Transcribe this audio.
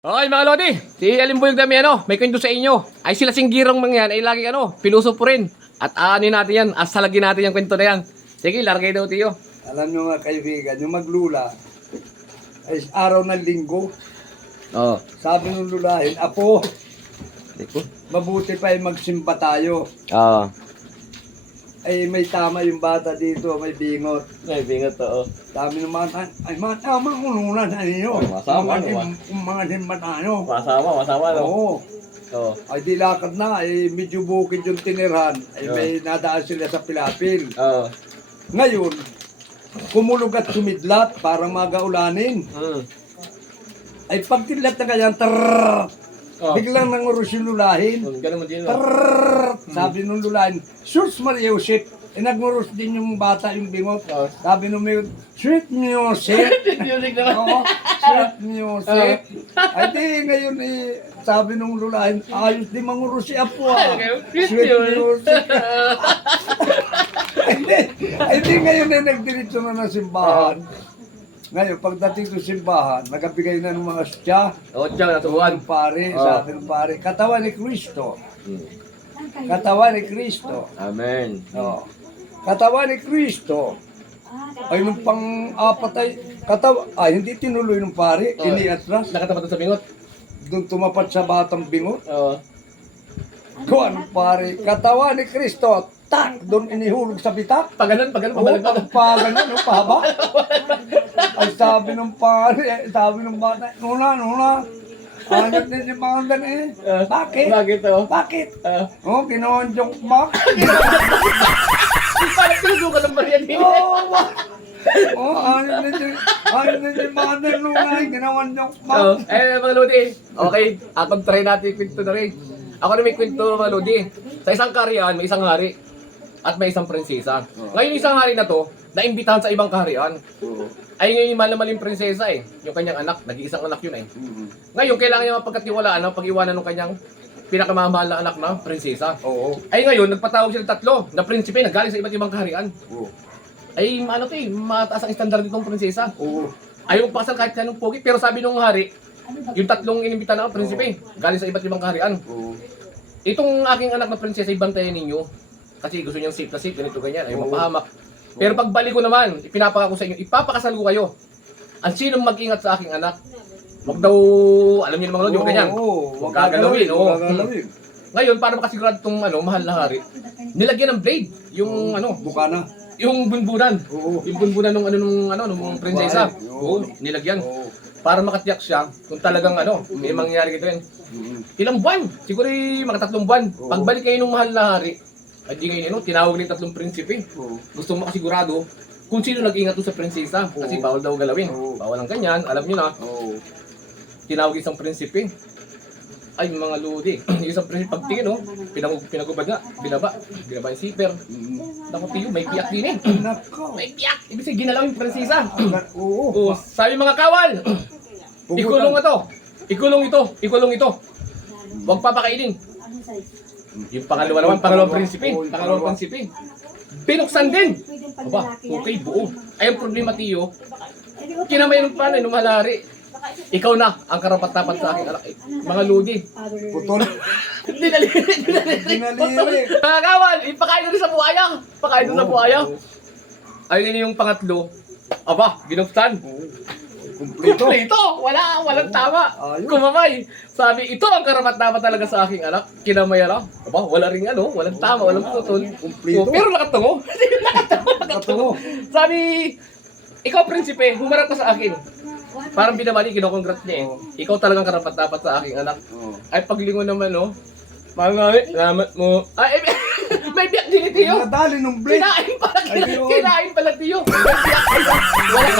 Okay mga Lodi, si Alimboy yung Damiano, may kwento sa inyo. Ay sila singgirong mga yan, ay lagi piluso po rin. At aanin natin yan, asalagin natin yung kwento na yan. Sige, largay daw tiyo. Alam nyo nga kaibigan, yung maglula ay araw ng linggo. Oo. Sabi ng lulahin, Apo, Teko. mabuti pa ay magsimba tayo. Oo. Ay may tama yung bata dito, may bingot. May bingat to. Sabi ng mga, ay mga ununan sa inyo. Ay, masama, Mga simba tayo. Masama no? Oo. Oo. Ay di lakad na, ay medyo bukid yung tinirhan. Ay Oo. may nadaan sila sa pilapil. Oo. Ngayon, kumulog at sumidlat, parang magaulanin. Ay pagkidlat na ganyan, trrrr, biglang nangurus yung lulahin. Ganun mo din no? Trrrr, sabi nung lulahin, Sus Maria Jose, nagngurus din yung bata yung bingot. Oo. Sabi nung may, sweet music. Music naman. Oo, sweet music. Ay di ngayon sabi nung lulahin, ayos di mangurus si Apo ah. Sweet music. Ay di ngayon nagdiretso na ng simbahan. Ngayon, pagdating sa simbahan, nagabigay na ng mga stya. Oo, tiyan, natubuan. Ng pare, sa atin ng pare, katawan ni Kristo. Katawan ni Kristo. Amen. Oh. Katawan ni Kristo. Ay nung pang-apat ay, hindi tinuloy ng pare, iniatras. Nakatapat sa bingot. Doon tumapat sa batang bingot. Oo. Kuwan pare, katawan ni Kristo. Tak! Doon inihulog sa bitak. Paganon, Oo, pagpagan yun, pahaba. Ay sabi ng pare, sabi ng bata, Nuna, angat din si Pangan eh. Bakit? Bakit to? Bakit? Oh, ginawa ang joke box. Parang sinusukan ng Maria din. Angat din si Mother Nuna, ginawa ang joke box. Mga Lodi, okay, atong try natin yung kwento na rin. Ako na may kwento mga Lodi. Sa isang kaharian, may isang hari at may isang prinsesa. Ngayon isang hari na to, naimbitahan sa ibang kaharian. Ay ngayon yung malamaling prinsesa yung kanyang anak, nag-iisang anak yun Ngayon kailangan niya mapagkatiwalaan ang pag-iwanan ng kanyang pinakamamahal na anak na prinsesa. Oo. Ay ngayon, nagpatawag sila tatlo na prinsipe, nagaling sa iba't ibang kaharian. Oo. Ay mataas ang standard nitong prinsesa. Oo. Ayaw magpakasal kahit kanong pogi, pero sabi nung hari, yung tatlong inimbita na prinsipe, galing sa iba't ibang kaharian. Oo. Itong aking anak na prinsesa, ibantayan ninyo. Kasi gusto niyang safe na safe, ganito ganyan, ayaw Oo. mapahamak. Pero pagbalik ko naman, ipinapakako sa inyo, ipapakasal ko kayo. Ang sinong mag-ingat sa aking anak, wag daw, alam niyo naman yung ganyan. Huwag gagalawin. Huwag gagalawin. Ngayon, para makasigurado itong mahal na hari, nilagyan ng blade, yung Bukana. yung bunbunan. Oo. Yung bunbunan nung prinsesa. Oo, nilagyan. Oo. Para makatiyak siya kung talagang may mangyayari gito yan. Ilang buwan? Siguro mga 3 buwan. Oo. Pagbalik kayo ng mahal na hari, at di ngayon tinawag ni 3 prinsipe. Oo. Gusto makasigurado kung sino nag-ingat doon sa prinsesa. Kasi Oo. bawal daw galawin. Oo. Bawal ang ganyan, alam niyo na. Oo. Tinawag isang prinsipe. Ay mga Lodi, yung isang prinsipe pagtingin pinagubad nga, binaba yung zipper. Naku tiyo, may piyak din Nako. May piyak! Ibig sabihin ginalaw yung prinsesa. Oo. Oo, sabi mga kawal, ikulong ito. Huwag papakainin. Yung pangalawang prinsipe, binuksan din. Aba, okay, buo. Ay, ang problema tiyo, kinamay ng panay, nung malari. Ikaw na ang karapat-dapat sa aking anak. Mga Lodi. Putol. Dinaliri. Mga kawal, ipakain doon sa buhaya. Pakain doon sa buhaya. Ayun yung pangatlo. Aba, binuksan. Kumplito. Kumplito! Walang tama. Ayun. Kumamay. Sabi, ito ang karapat-dapat talaga sa aking anak. Kinamay Aba, wala ring walang tama, walang putol. Kumplito. Pero nakatungo. Nakatungo. Sabi, ikaw prinsipe, humarap ka sa akin. Parang binabali, kinokongrat niya Ikaw talagang karapat-dapat sa aking anak. Ay, paglingon naman Mami, salamat mo. Ay, may biyak din ito Nadali nung blade. Kinain pala Ayun. Kinain pala tiyo. Wala